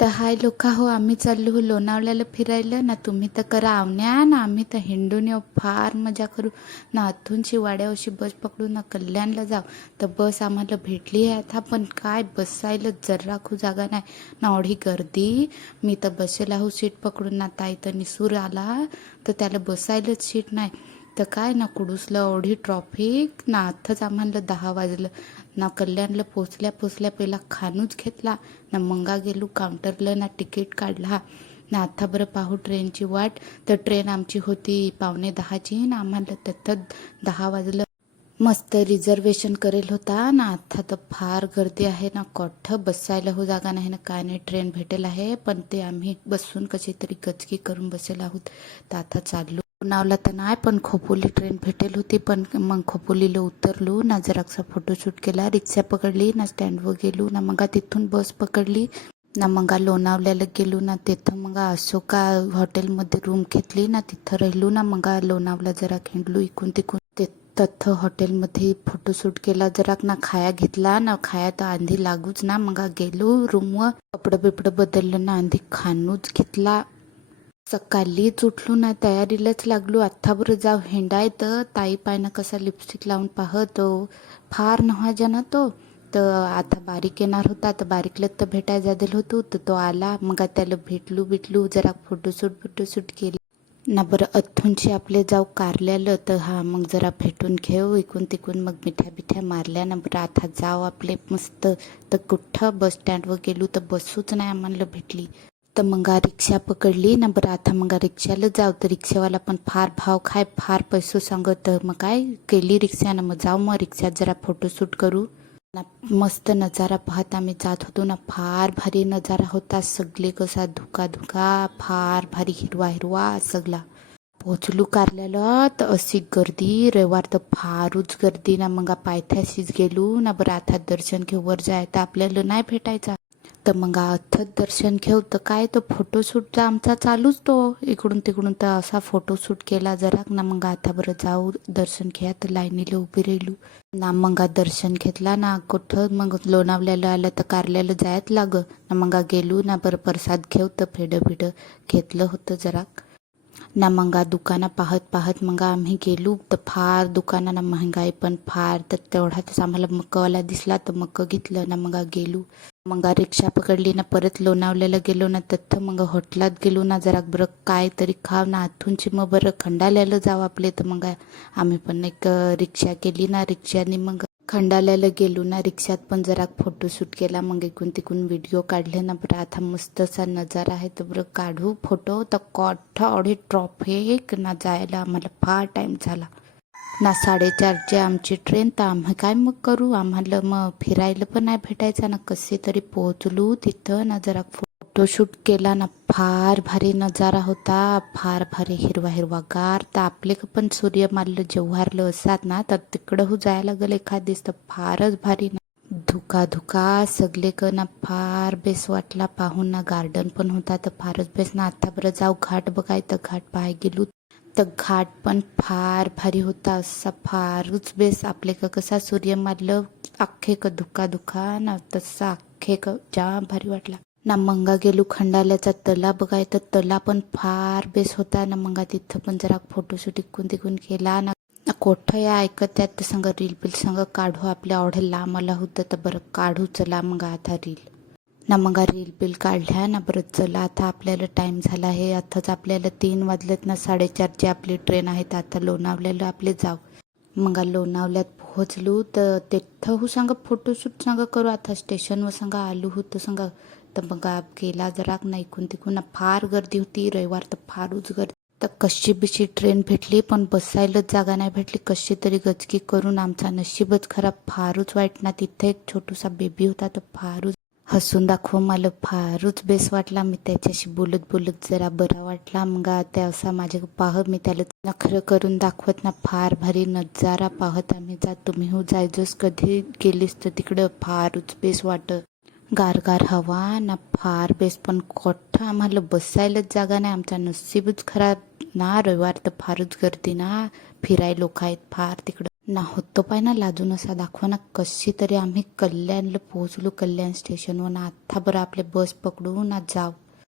तर हाय लोका हो, आम्ही चाललो लोणावळ्याला फिरायला ना. तुम्ही तर करा आवण्या ना, आम्ही तर हिंडून येऊ, फार मजा करू ना. अथूनची वाड्यावरची बस पकडू ना, कल्याणला जाऊ. तर बस आम्हाला भेटली आहे आता, पण काय बसायला जरा खूप जागा नाही ना, एवढी गर्दी. मी तर बसेला हो सीट पकडून ना, ताई तर निसूर आला तर त्याला बसायलाच सीट नाही. तर काय ना, कुडूसला एवढी ट्रॉफिक ना, आत्ताच आम्हाला 10 वाजलं ना. कल्याणला पोचल्या पहिला खानूच घेतला ना, मंगा गेलो काउंटरला ना, तिकीट काढला ना. आता बरं पाहू ट्रेनची वाट. तर ट्रेन आमची होती 9:45ची ना, आम्हाला तिथं 10 वाजलं. मस्त रिझर्वेशन करेल होता ना. आता तर फार गर्दी आहे ना, कोठं बसायला हो जागा नाही ना, काय नाही. ट्रेन भेटेल आहे पण ते आम्ही बसून कशी तरी गचकी करून बसेल आहोत. तर आता चाललो लोणावळा तर नाही, पण खोपोली ट्रेन भेटेल होती. पण मग खोपोलीला उतरलो ना, जरासा फोटोशूट केला, रिक्षा पकडली ना, स्टँडवर गेलो ना, मग तिथून बस पकडली ना, मग लोणावळ्याला गेलो ना. तिथं मग अशोका हॉटेलमध्ये रूम घेतली ना, तिथं राहिलो ना. मग लोणावळा जरा खेळलो इकून तिकून. ते तथ हॉटेलमध्ये फोटोशूट केला, जरा ना खाया घेतला ना. खाया तर आंधी लागूच ना. मग गेलो रूमवर, कपडं बिपडं बदललं ना, आंधी खानूच घेतला. सकाळीच उठलो ना, तयारीलाच लागलो. आत्ता बरं जाऊ हिंडाय. तर ताई पायनं कसा लिपस्टिक लावून पाहतो, फार नवाजा ना तो. तर आता बारीक येणार होता, तर बारीकला तर भेटाय जादेल होतो. तर तो आला, मग त्याला भेटलू जरा फोटोशूट केली ना. बरं अथूनची आपले जाऊ कारल्याला. तर हा मग जरा भेटून घेऊ इकून तिकून, मग मिठ्या मारल्या ना. बरं आता जाऊ आपले मस्त. तर कुठं बस स्टँडवर गेलो तर बसूच नाही आम्हाला भेटली. तर मग रिक्षा पकडली ना. बरं आता मग रिक्षाला जाऊ. तर रिक्षावाला पण फार भाव खाय, फार पैसे सांगत. मग काय केली रिक्षानं, मग जाऊ मग रिक्षात जरा फोटोशूट करू ना. मस्त नजारा पाहत आम्ही जात होतो ना. फार भारी नजारा होता, सगळे कसा धुका फार भारी हिरवा सगळा. पोचलू कारल्याला तर अशी गर्दी, रविवार तर फारच गर्दी ना. मग पायथ्याशीच गेलो ना. बरं आता दर्शन घेऊ, वर जाय तर आपल्याला नाही भेटायचा. तर मग अथच दर्शन घेऊ. तर काय तो फोटोशूटचा आमचा चालूच, तो इकडून तिकडून तर असा फोटोशूट केला जरा ना. मग आता बरं जाऊ दर्शन घ्या. तर लाईनीला उभी राहिलो ना. मग दर्शन घेतला ना. कुठं मग लोणावळ्याला आलं तर कारल्याला जायच लाग ना. मग गेलो ना. बरं प्रसाद घेऊ. तर फेडं घेतलं होतं जरा ना. मग दुकानं पाहत मग आम्ही गेलो. तर फार दुकानांना महागाई पण फार. तर तेवढाच आम्हाला मक्कावाला दिसला, तर मक्क घेतलं ना. मग गेलो, मग रिक्षा पकडली ना. परत लोणावळ्याला गेलो ना. तिथं मग हॉटेलात गेलो ना, जरा बरं काय तरी खाव ना. आथूनची मग बरं खंडाल्याला जाऊ आपले. तर मग आम्ही पण एक रिक्षा केली ना. रिक्षाने मग खंडाल्याला गेलो ना. रिक्षात पण जरा फोटोशूट केला, मग इकून तिकून व्हिडिओ काढले ना. बरं आता मस्त असा नजारा आहे, तर बरं काढू फोटो. तर कोठा एवढी ट्रॉफिक ना, जायला आम्हाला फार टाईम झाला ना. 4:30ची आमची ट्रेन. तर आम्ही काय मग करू, आम्हाला मग फिरायला पण नाही भेटायचं ना. कसे तरी पोहोचलो तिथं ना, जरा फोटोशूट केला ना. फार भारी नजारा होता, फार भारी हिरवा गार. तर आपले पण सूर्य मारलं जव्हारलं असतात ना, तर तिकडं हो जायला गेलं एखाद दिवस तर फारच भारी ना. धुका सगळे ना, फार बेस वाटला पाहून ना. गार्डन पण होता तर फारच बेस ना. आता बरं जाऊ घाट बघाय. तर घाट पाहाय गेलो. तर घाट पण फार भारी होता, असा फारच बेस. आपले कसा सूर्य मारलं अख्खे धुका ना, तसा अख्खे जाम भारी वाटला ना. मंगा गेलो खंडाल्याचा तला बघाय. तर तला पण फार बेस होता ना. मंगा तिथं पण जरा फोटोशूट इकून तिकून केला ना. कोठं या ऐकत त्यात संग रील बिल संग काढू. आपल्या एवढे लांब आला होतं तर बरं काढू चला मग आता रील ना. मग रील बिल काढल्या ना. बरं चला आता आपल्याला टाईम झाला आहे. आताच आपल्याला 3 वाजलेत ना. 4:30ची आपली ट्रेन आहे. तर आता लोणावळ्याला आपले जाऊ. मग लोणावळ्यात पोहोचलो तर तिथं हो सांगा फोटोशूट सांगा करू. आता स्टेशनवर सांगा आलो होतं सांगा. तर मग गेला जरा ना इकून तिकून. फार गर्दी होती, रविवार तर फारच गर्दी. तर कशी बिशी ट्रेन भेटली, पण बसायलाच जागा नाही भेटली. कशी तरी गचकी करून आमचा नशीबच खराब, फारच वाईट ना. तिथे एक छोटूसा बेबी होता, तर फारच हसून दाखव मला, फारच बेस वाटला. मी त्याच्याशी बोलत जरा बरा वाटला. मग त्या असा माझ्या पाह, मी त्याला नखरं करून दाखवत ना. फार भारी नजारा पाहत आम्ही जात. तुम्ही हो जायचोस कधी गेलीस तर तिकडं, फारच बेस वाटत. गार हवा ना, फार बेस. पण कोठं आम्हाला बसायलाच जागा नाही. आमचा नसीबच खराब ना. रविवार तर फारच गर्दी ना, फिराय लोक आहेत फार तिकडं. ना होतो पाय ना लाजून असा दाखवा ना. कशी तरी आम्ही कल्याणला पोहोचलो, कल्याण स्टेशनवर ना. आता बरं आपले बस पकडू ना जाऊ.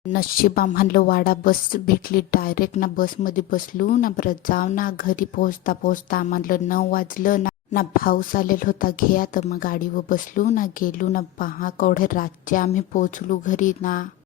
नशीब आम्हाला वाडा बस भेटली डायरेक्ट ना. बसमध्ये बसलो ना बरं जाऊ ना. घरी पोहोचता पोहोचता आम्हाला 9 वाजलं ना. ना भाऊस आलेला होता घ्या, तर मग गाडीवर बसलो ना गेलो ना. पहा केवढे रातचे आम्ही पोहोचलो घरी ना.